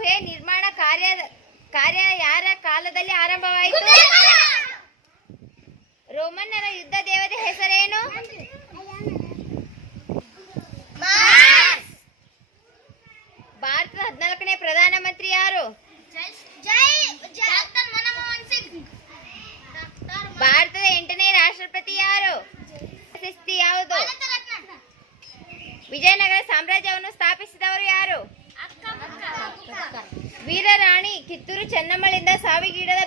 ಗುಹೆ ನಿರ್ಮಾಣ ಕಾರ್ಯ ಯಾರ ಕಾಲದಲ್ಲಿ ಆರಂಭವಾಯಿತು? ರೋಮನ್ನರ ಯುದ್ಧ ದೇವತೆ ಹೆಸರೇನು? ಭಾರತದ 14ನೇ ಪ್ರಧಾನಮಂತ್ರಿ ಯಾರು? ಭಾರತದ 8ನೇ ರಾಷ್ಟ್ರಪತಿ ಯಾರು? ಪ್ರಶಸ್ತಿ ಯಾವುದು? ವಿಜಯನಗರ ಸಾಮ್ರಾಜ್ಯವನ್ನು ಸ್ಥಾಪಿಸಿದವರು ಯಾರು? ವೀರರಾಣಿ ಕಿತ್ತೂರು ಚೆನ್ನಮ್ಮಳಿಂದ ಸಾವಿಗೀಡಾದ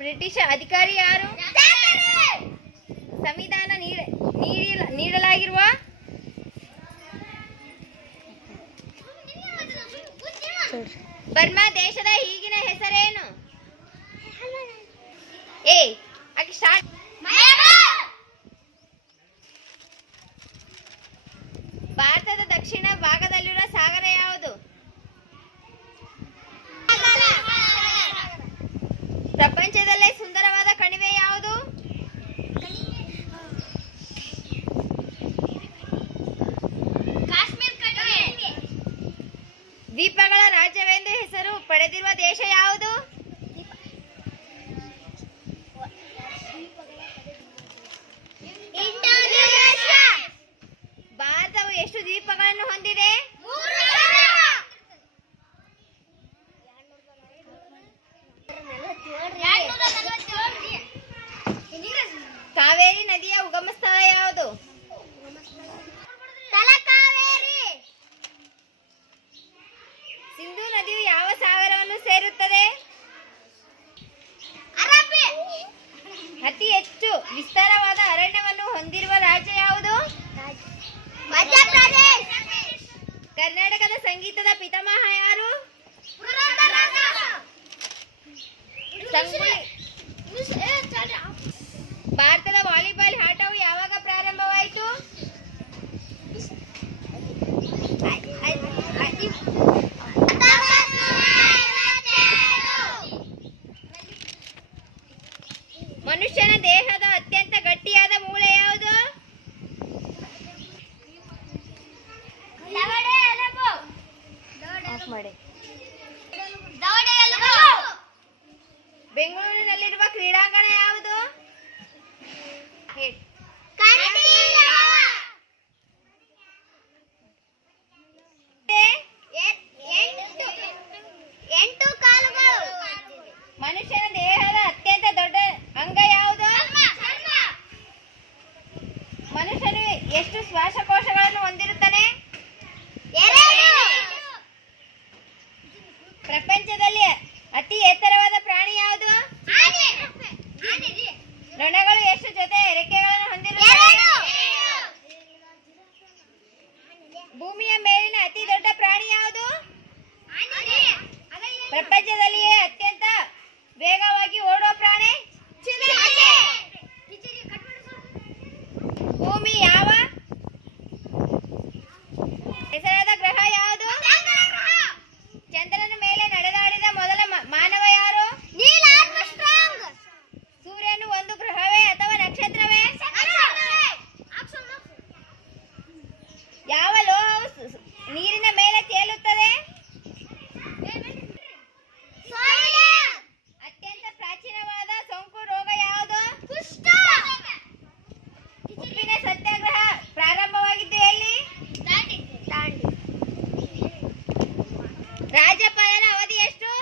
ಬ್ರಿಟಿಷ್ ಅಧಿಕಾರಿ ಯಾರು? ಸಂವಿಧಾನ ನೀಡಲಾಗಿರುವ ಬರ್ಮಾ ದೇಶದ ಈಗಿನ ಹೆಸರೇನು? ಭಾರತದ ದಕ್ಷಿಣ ಭಾಗದಲ್ಲಿರುವ ಸಾಗರ ಯಾವುದು? ಪ್ರಪಂಚದಲ್ಲೇ ಸುಂದರವಾದ ಕಣಿವೆ ಯಾವುದು? ದ್ವೀಪಗಳ ರಾಜ್ಯವೆಂದು ಹೆಸರು ಪಡೆದಿರುವ ದೇಶ ಯಾವುದು? ಭಾರತವು ಎಷ್ಟು ದ್ವೀಪಗಳನ್ನು ಹೊಂದಿದೆ? ಕಾವೇರಿ ನದಿಯ ಉಗಮ ಸ್ಥಳ ಯಾವುದು? ಸಿಂಧೂ ನದಿಯು ಯಾವ ಸಾಗರವನ್ನು ಸೇರುತ್ತದೆ? ಅತಿ ಹೆಚ್ಚು ವಿಸ್ತಾರವಾದ ಅರಣ್ಯವನ್ನು ಹೊಂದಿರುವ ರಾಜ್ಯ ಯಾವುದು? ಮಧ್ಯಪ್ರದೇಶ. ಕರ್ನಾಟಕದ ಸಂಗೀತದ ಪಿತಾಮಹ ಯಾರು? ಭಾರತದ ವಾಲಿಬಾಲ್ ಆಟವು ಯಾವಾಗ ಪ್ರಾರಂಭವಾಯಿತು? ಮನುಷ್ಯನ ದೇಹದ ಅತ್ಯಂತ ಗಟ್ಟಿಯಾದ ಮೂಳೆ ಯಾವುದು? ಬೆಂಗಳೂರಿನಲ್ಲಿರುವ ಕ್ರೀಡಾಂಗಣ ಯಾವುದು? ಮನುಷ್ಯನ ದೇಹದ ಅತ್ಯಂತ ದೊಡ್ಡ ಅಂಗ ಯಾವುದು? ಮನುಷ್ಯನು ಎಷ್ಟು ಶ್ವಾಸಕೋಶಗಳನ್ನು ಹೊಂದಿರುತ್ತಾನೆ? ಪ್ರಪಂಚದಲ್ಲಿ ಅತಿ ಎತ್ತರವಾದ ಪ್ರಾಣಿ ಯಾವುದು? ನೊಣಗಳು ಎಷ್ಟು ಜೊತೆ ರೆಕ್ಕೆಗಳನ್ನು ಹೊಂದಿರುತ್ತವೆ? ಭೂಮಿಯ ಮೇಲಿನ ಅತಿ ದೊಡ್ಡ ಪ್ರಾಣಿ ಯಾವುದು? ಪ್ರಪಂಚದಲ್ಲಿಯೇ ಅತ್ಯಂತ ವೇಗವಾಗಿ ಓಡುವ ಪ್ರಾಣಿ? ಭೂಮಿ ಯಾವ ಹೆಸರಾದ ಗ್ರಹ ಯಾವುದು? ಚಂದ್ರನ ಮೇಲೆ ನಡೆದಾಡಿದ ಮೊದಲ ಮಾನವ ಯಾರು? ಸೂರ್ಯನು ಒಂದು ಗ್ರಹವೇ ಅಥವಾ ನಕ್ಷತ್ರವೇ? ಯಾವ ಲೋಹವು ನೀರಿನ ಮೇಲೆ ತೇಲುತ್ತದೆ? ಅತ್ಯಂತ ಪ್ರಾಚೀನವಾದ ಸೋಂಕು ರೋಗ ಯಾವುದು? ಉಪ್ಪಿನ ಸತ್ಯಾಗ್ರಹ ಪ್ರಾರಂಭವಾಗಿದ್ದು ಎಲ್ಲಿ? ರಾಜ್ಯಪಾಲನ ಅವಧಿ ಎಷ್ಟು?